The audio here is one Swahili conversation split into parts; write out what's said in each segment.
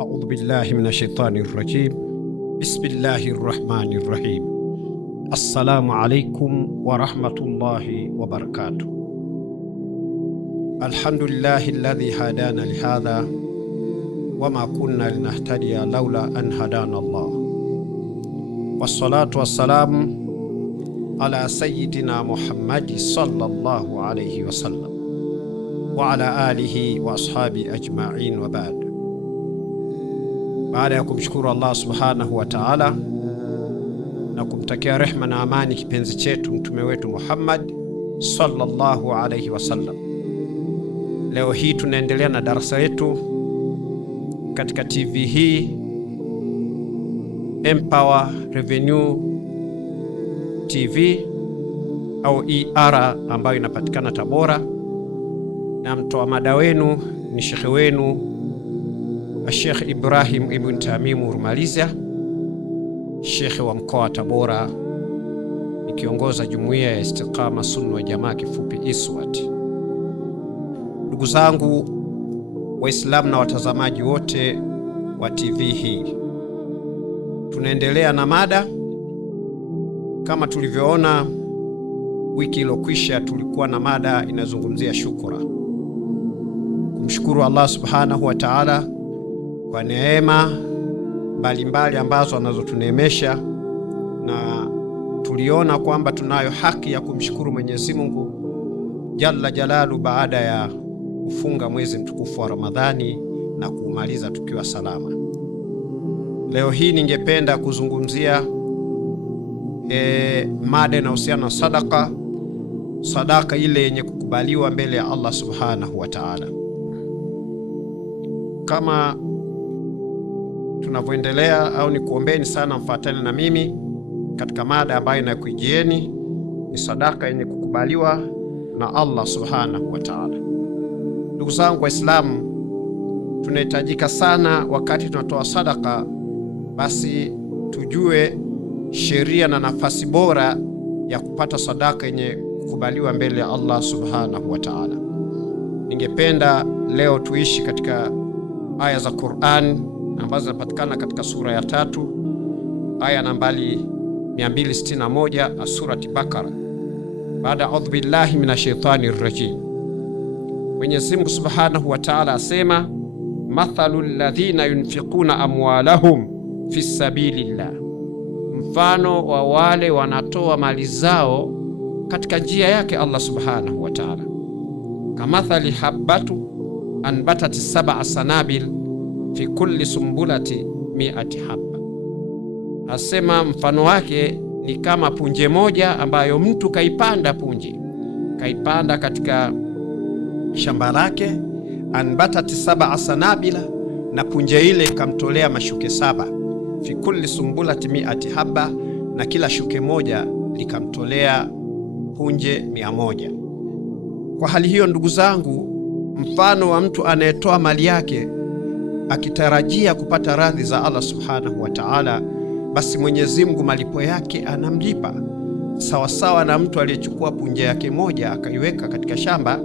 أعوذ بالله من الشيطان الرجيم. بسم الله الرحمن الرحيم. السلام عليكم ورحمة الله وبركاته. الحمد لله الذي هدانا لهذا وما كنا لنهتدي لولا أن هدانا الله، والصلاة والسلام على سيدنا محمد صلى الله عليه وسلم وعلى آله وأصحابه أجمعين وبعد. Baada ya kumshukuru Allah subhanahu wa ta'ala na kumtakia rehma na amani kipenzi chetu mtume wetu Muhammad sallallahu alayhi wasallam, leo hii tunaendelea na darasa yetu katika TV hii Empower Revenue TV au ER ambayo inapatikana Tabora, na mtoa mada wenu ni shekhe wenu Sheikh Ibrahim Ibn Tamimu Rumalizia, shekhe wa mkoa wa Tabora, nikiongoza jumuiya ya Istiqama Sunna wa Jamaa, kifupi ISWAT. Ndugu zangu Waislamu na watazamaji wote wa TV hii, tunaendelea na mada. Kama tulivyoona wiki iliyokwisha, tulikuwa na mada inazungumzia shukra, kumshukuru Allah subhanahu wa ta'ala kwa neema mbalimbali ambazo anazotuneemesha, na tuliona kwamba tunayo haki ya kumshukuru Mwenyezi Mungu Jalla Jalalu baada ya kufunga mwezi mtukufu wa Ramadhani na kuumaliza tukiwa salama. Leo hii ningependa kuzungumzia mada inahusiana na sadaka ile yenye kukubaliwa mbele ya Allah subhanahu wa ta'ala. Kama tunavyoendelea, au nikuombeni sana mfuatane na mimi katika mada ambayo inakujieni, ni sadaka yenye kukubaliwa na Allah subhanahu wa ta'ala. Ndugu zangu Waislamu, tunahitajika sana wakati tunatoa sadaka, basi tujue sheria na nafasi bora ya kupata sadaka yenye kukubaliwa mbele ya Allah subhanahu wa ta'ala. Ningependa leo tuishi katika aya za Qur'an ambazo zinapatikana katika sura ya 3 aya nambari 261 surati Bakara. Baada a'udhu billahi minashaitani rrajim, Mwenyezi Mungu subhanahu wa ta'ala asema, mathalul ladhina yunfiquna amwalahum fi sabilillah, mfano wa wale wanatoa mali zao katika njia yake Allah subhanahu wa ta'ala, kamathali habbatu anbatat 7 sanabil fi kulli sumbulati 100 habba. Asema mfano wake ni kama punje moja ambayo mtu kaipanda katika shamba lake, anbatat 7 sanabila, na punje ile ikamtolea mashuke 7, fi kulli sumbulati 100 habba, na kila shuke moja likamtolea punje 100. Kwa hali hiyo, ndugu zangu, mfano wa mtu anayetoa mali yake akitarajia kupata radhi za Allah subhanahu wa ta'ala, basi Mwenyezi Mungu malipo yake anamlipa sawasawa na mtu aliyechukua punje yake moja akaiweka katika shamba,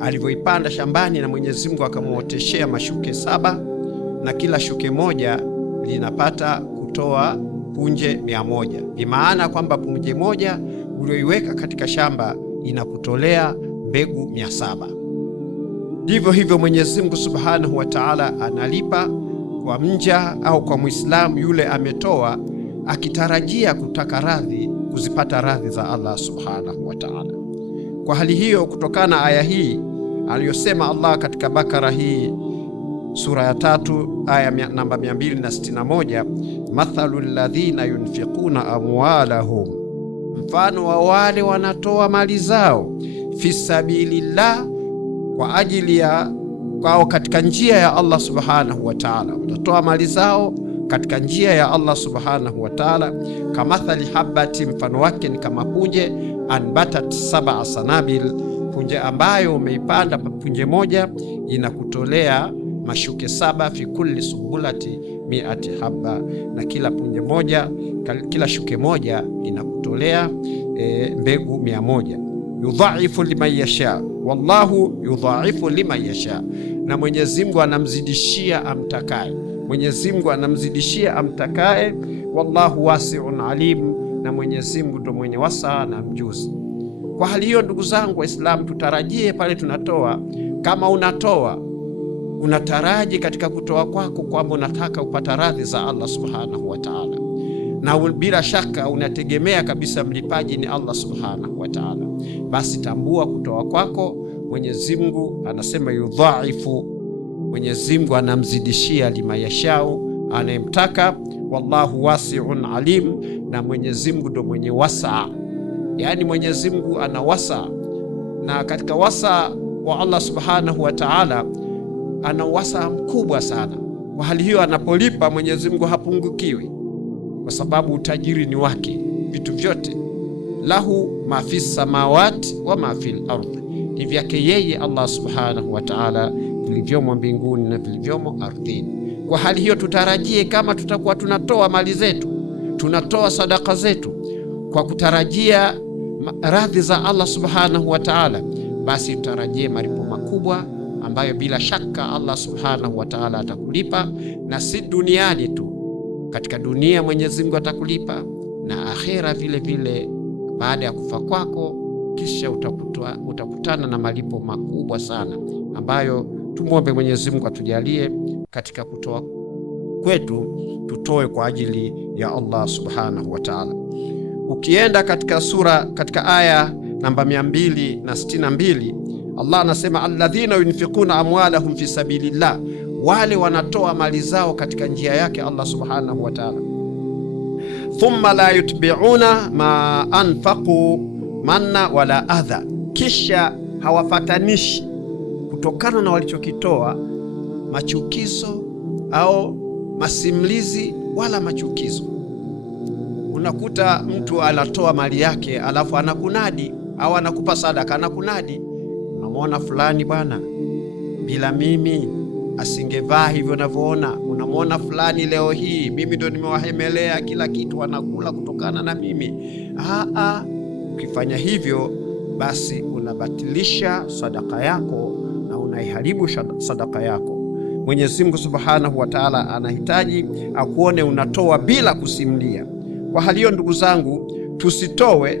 alivyoipanda shambani, na Mwenyezi Mungu akamuoteshea mashuke 7, na kila shuke moja linapata kutoa punje 100. Bimaana kwamba punje moja ulioiweka katika shamba inakutolea mbegu 700. Ndivyo hivyo Mwenyezi Mungu subhanahu wa ta'ala analipa kwa mja au kwa Muislamu yule ametoa akitarajia kutaka radhi, kuzipata radhi za Allah subhanahu wa ta'ala. Kwa hali hiyo, kutokana na aya hii aliyosema Allah katika Bakara hii sura ya 3 aya namba 261, mathalul ladhina yunfiquna amwalahum, mfano wa wale wanatoa mali zao fi sabilillah, kwa ajili ya kwao katika njia ya Allah subhanahu wa ta'ala, wanatoa mali zao katika njia ya Allah subhanahu wa ta'ala, kamathali habbati, mfano wake ni kama punje, anbatat 7 sanabil, punje ambayo umeipanda punje moja inakutolea mashuke 7, fi kulli sumbulati 100 habba, na kila punje moja, kila shuke moja inakutolea mbegu 100. Yudhaifu liman yasha, wallahu yudhaifu liman yasha, na Mwenyezi Mungu anamzidishia amtakaye. Mwenyezi Mungu anamzidishia amtakaye. Wallahu wasi'un alim, na Mwenyezi Mungu ndo mwenye wasaa na mjuzi. Kwa hali hiyo, ndugu zangu Waislamu, tutarajie pale tunatoa, kama unatoa unataraji katika kutoa kwako kwamba unataka upata radhi za Allah subhanahu wa ta'ala, na bila shaka unategemea kabisa mlipaji ni Allah subhanahu wa ta'ala, basi tambua kutoa kwako Mwenyezi Mungu anasema yudhaifu, Mwenyezi Mungu anamzidishia lima yashau, anayemtaka. Wallahu wasi'un alim, na Mwenyezi Mungu ndo mwenye wasaa. Yani Mwenyezi Mungu ana wasaa, na katika wasaa wa Allah subhanahu wa ta'ala ana wasaa mkubwa sana. Kwa hali hiyo, anapolipa Mwenyezi Mungu hapungukiwi, kwa sababu utajiri ni wake. Vitu vyote lahu ma fi samawati wa ma fil ardhi, ni vyake yeye Allah subhanahu wa ta'ala, vilivyomo mbinguni na vilivyomo ardhini. Kwa hali hiyo, tutarajie kama tutakuwa tunatoa mali zetu, tunatoa sadaka zetu kwa kutarajia radhi za Allah subhanahu wa ta'ala, basi tutarajie malipo makubwa ambayo bila shaka Allah subhanahu wa ta'ala atakulipa, na si duniani tu. Katika dunia Mwenyezi Mungu atakulipa, na akhera vile vile baada ya kufa kwako, kisha utakutana na malipo makubwa sana, ambayo tumwombe Mwenyezi Mungu atujalie katika kutoa kwetu tutoe kwa ajili ya Allah subhanahu wa ta'ala. Ukienda katika aya namba 262, Allah anasema alladhina yunfikuna amwalahum fi sabilillah, wale wanatoa mali zao katika njia yake Allah subhanahu wa ta'ala, thumma la yutbi'una ma anfaqu manna wala adha, kisha hawafatanishi kutokana na walichokitoa machukizo au masimlizi wala machukizo. Unakuta mtu anatoa mali yake alafu anakunadi au anakupa sadaka, anakunadi, unamwona fulani bwana, bila mimi asingevaa hivyo unavyoona. Unamwona fulani leo hii mimi ndo nimewahemelea kila kitu, wanakula kutokana na mimi. Ukifanya hivyo basi unabatilisha sadaka yako na unaiharibu sadaka yako. Mwenyezi Mungu subhanahu wa ta'ala anahitaji akuone unatoa bila kusimlia. Kwa hali hiyo, ndugu zangu, tusitowe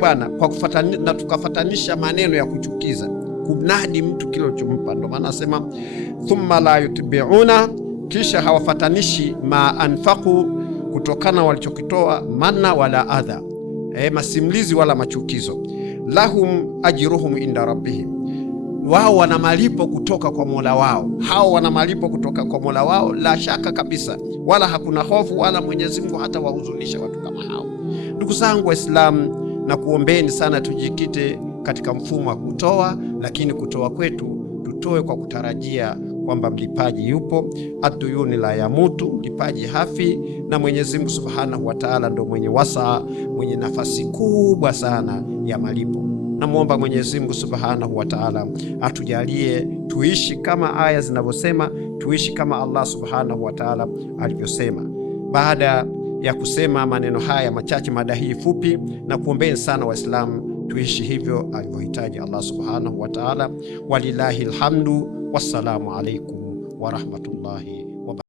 bwana kwa kufatana na tukafatanisha maneno ya kuchukiza, kunadi mtu kile ulichompa. Ndio maana nasema thumma la yutbi'una, kisha hawafatanishi ma anfaqu, kutokana walichokitoa, manna wala adha, masimlizi wala machukizo. Lahum ajruhum inda rabbihim, wao wana malipo kutoka kwa Mola wao. Hao wana malipo kutoka kwa Mola wao, la shaka kabisa, wala hakuna hofu, wala Mwenyezi Mungu hata wahuzunisha watu kama hao. Ndugu zangu Waislamu, na kuombeni sana tujikite katika mfumo wa kutoa, lakini kutoa kwetu tutoe kwa kutarajia kwamba mlipaji yupo. Aduyuni la yamutu, mlipaji hafi, na Mwenyezi Mungu subhanahu wa ta'ala ndo mwenye wasaa, mwenye nafasi kubwa sana ya malipo. Namuomba Mwenyezi Mungu subhanahu wa ta'ala atujalie tuishi kama aya zinavyosema, tuishi kama Allah subhanahu wa ta'ala alivyosema. Baada ya kusema maneno haya machache, mada hii fupi, na kuombeni sana Waislamu tuishi hivyo alivyohitaji Allah subhanahu wa ta'ala. Walillahi alhamdu, wassalamu alaikum wa rahmatullahi